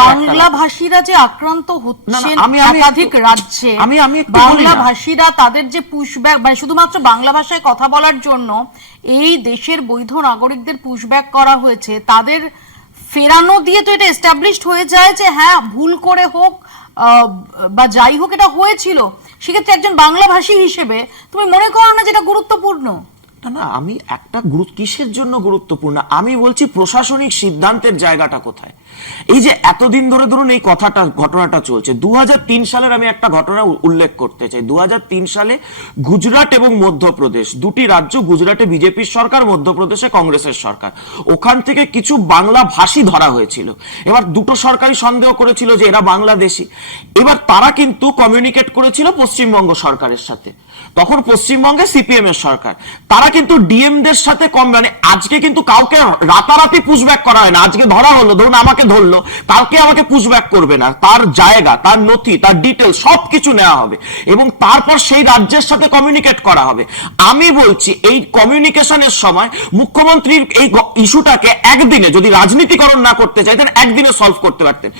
বাংলা ভাষীরা যে আক্রান্ত হচ্ছেন একাধিক রাজ্যে, বাংলা ভাষীরা তাদের যে পুশব্যাক, শুধুমাত্র বাংলা ভাষায় কথা বলার জন্য এই দেশের বৈধ নাগরিকদের পুশব্যাক করা হয়েছে, তাদের ফেরানো দিয়ে তো এটা এস্টাবলিশড হয়ে যায় যে হ্যাঁ ভুল করে হোক বা যাই হোক এটা হয়েছিল। সেক্ষেত্রে একজন বাংলা ভাষী হিসেবে তুমি মনে করো না যেটা গুরুত্বপূর্ণ? না না, আমি একটা কিসের জন্য গুরুত্বপূর্ণ আমি বলছি, প্রশাসনিক সিদ্ধান্তের জায়গাটা কোথায়। এই যে এতদিন ধরে ধরুন এই ঘটনাটা চলছে, 2003 সালের আমি একটা ঘটনা উল্লেখ করতে চাই। 2003 সালে গুজরাট এবং মধ্যপ্রদেশ, দুটি রাজ্য, গুজরাটে বিজেপির সরকার, মধ্যপ্রদেশে কংগ্রেসের সরকার, ওখান থেকে কিছু বাংলা ভাষী ধরা হয়েছিল। এবার দুটো সরকারই সন্দেহ করেছিল যে এরা বাংলাদেশি। এবার তারা কিন্তু কমিউনিকেট করেছিল পশ্চিমবঙ্গ সরকারের সাথে, তখন পশ্চিমবঙ্গে সিপিএম এর সরকার। তারা কিন্তু ডিএম দের সাথে মানে আজকে কিন্তু কাউকে রাতারাতি পুশব্যাক করা হয় না। আজকে ধরা হলো, ধরুন আমাকে ধরলো, কালকে আমাকে পুশব্যাক করবে না, তার জায়গা, তার নথি, তার ডিটেল সবকিছু নেওয়া হবে এবং তারপর সেই রাজ্যের সাথে কমিউনিকেট করা হবে। আমি বলছি এই কমিউনিকেশনের সময় মুখ্যমন্ত্রীর এই ইস্যুটাকে একদিনে, যদি রাজনীতিকরণ না করতে চাইতেন, একদিনে সলভ করতে পারতেন।